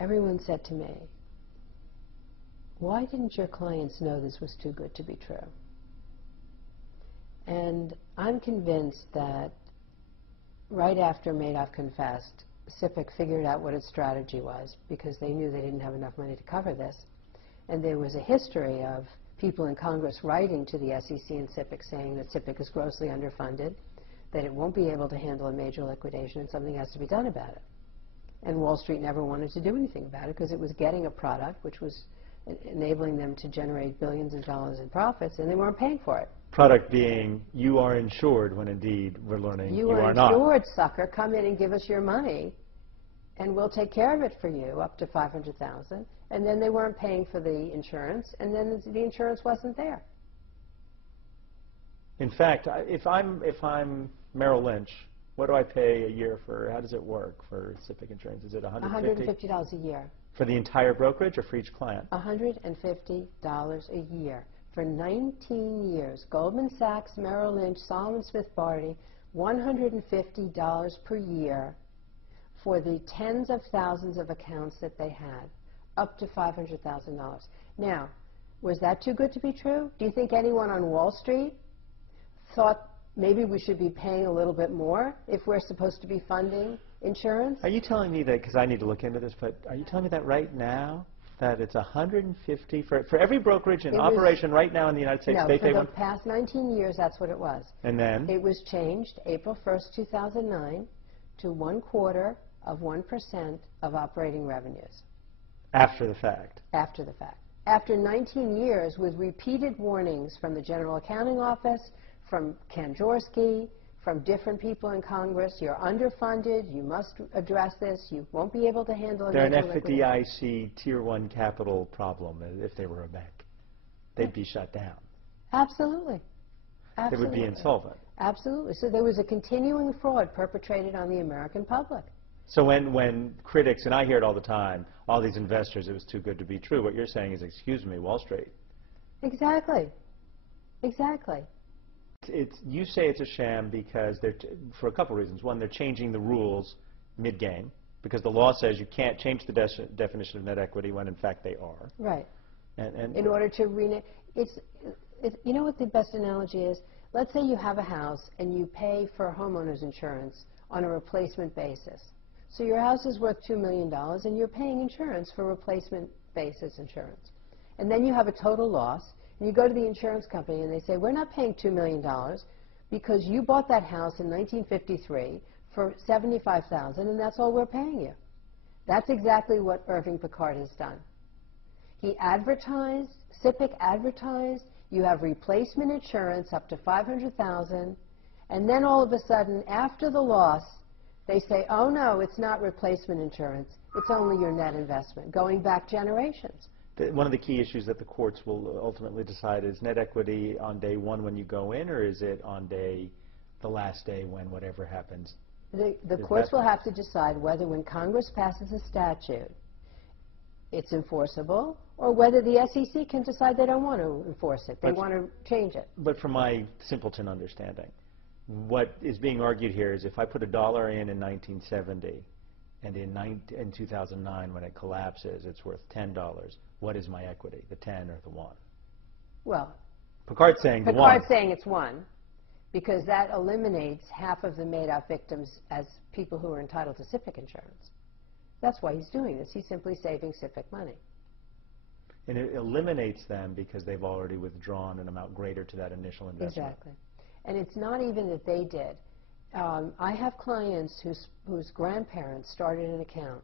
everyone said to me, why didn't your clients know this was too good to be true? And I'm convinced that right after Madoff confessed, SIPC figured out what its strategy was because they knew they didn't have enough money to cover this. And there was a history of people in Congress writing to the SEC and SIPC saying that SIPC is grossly underfunded, that it won't be able to handle a major liquidation, and something has to be done about it. And Wall Street never wanted to do anything about it because it was getting a product which was enabling them to generate billions of dollars in profits, and they weren't paying for it. Product being, you are insured, when indeed we're learning you are not. You are insured, sucker. Come in and give us your money, and we'll take care of it for you, up to $500,000. And then they weren't paying for the insurance, and then the insurance wasn't there. In fact, if I'm Merrill Lynch, what do I pay a year for? How does it work for SIPC insurance? Is it $150 a year. For the entire brokerage or for each client? $150 a year. For 19 years, Goldman Sachs, Merrill Lynch, Solomon Smith Barney, $150 per year for the tens of thousands of accounts that they had, up to $500,000. Now, was that too good to be true? Do you think anyone on Wall Street thought maybe we should be paying a little bit more if we're supposed to be funding insurance? Are you telling me that, because I need to look into this, but are you telling me that right now, that it's $150 for every brokerage in operation right now in the United States? No, for the past 19 years, that's what it was. And then? It was changed April 1st, 2009 to 0.25% of operating revenues. After the fact? After the fact. After 19 years with repeated warnings from the General Accounting Office, from Kanjorski, from different people in Congress, you're underfunded, you must address this, you won't be able to handle it. They're an FDIC Tier 1 capital problem if they were a bank. They'd be shut down. Absolutely. Absolutely. They would be insolvent. Absolutely. So there was a continuing fraud perpetrated on the American public. So when critics, and I hear it all the time, all these investors, it was too good to be true, what you're saying is, excuse me, Wall Street. Exactly. Exactly. You say it's a sham because for a couple reasons. One, they're changing the rules mid-game because the law says you can't change the definition of net equity when in fact they are. Right. And in order to rename, you know what the best analogy is? Let's say you have a house and you pay for homeowners insurance on a replacement basis. So your house is worth $2 million and you're paying insurance for replacement basis insurance. And then you have a total loss. And you go to the insurance company and they say, we're not paying $2 million because you bought that house in 1953 for $75,000 and that's all we're paying you. That's exactly what Irving Picard has done. He advertised, SIPC advertised, you have replacement insurance up to $500,000, and then all of a sudden, after the loss, they say, oh no, it's not replacement insurance, it's only your net investment, going back generations. One of the key issues that the courts will ultimately decide is net equity on day one when you go in, or is it on the last day when whatever happens? The courts will have to decide whether when Congress passes a statute, it's enforceable, or whether the SEC can decide they don't want to enforce it. They want to change it. But from my simpleton understanding, what is being argued here is if I put $1 in 1970, and in 2009, when it collapses, it's worth $10. What is my equity, the 10 or the 1? Well, Picard's saying the 1. Picard's saying it's 1, because that eliminates half of the Madoff victims as people who are entitled to SIPC insurance. That's why he's doing this. He's simply saving SIPC money. And it eliminates them because they've already withdrawn an amount greater to that initial investment. Exactly. And it's not even that they did. I have clients whose grandparents started an account.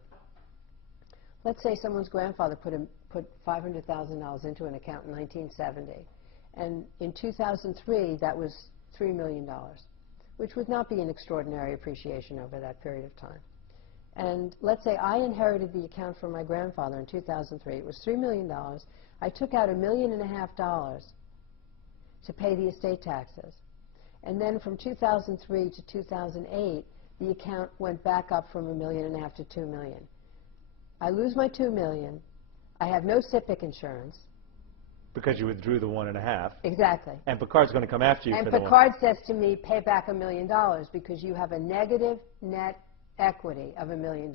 Let's say someone's grandfather put $500,000 into an account in 1970. And in 2003, that was $3 million, which would not be an extraordinary appreciation over that period of time. And let's say I inherited the account from my grandfather in 2003. It was $3 million. I took out $1.5 million to pay the estate taxes. And then from 2003 to 2008, the account went back up from $1.5 million to $2 million. I lose my $2 million. I have no SIPC insurance. Because you withdrew the 1.5. Exactly. And Picard's going to come after you for the 1. And Picard says to me, pay back $1 million because you have a negative net equity of $1 million.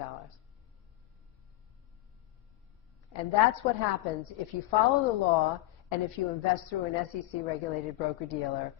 And that's what happens if you follow the law and if you invest through an SEC-regulated broker-dealer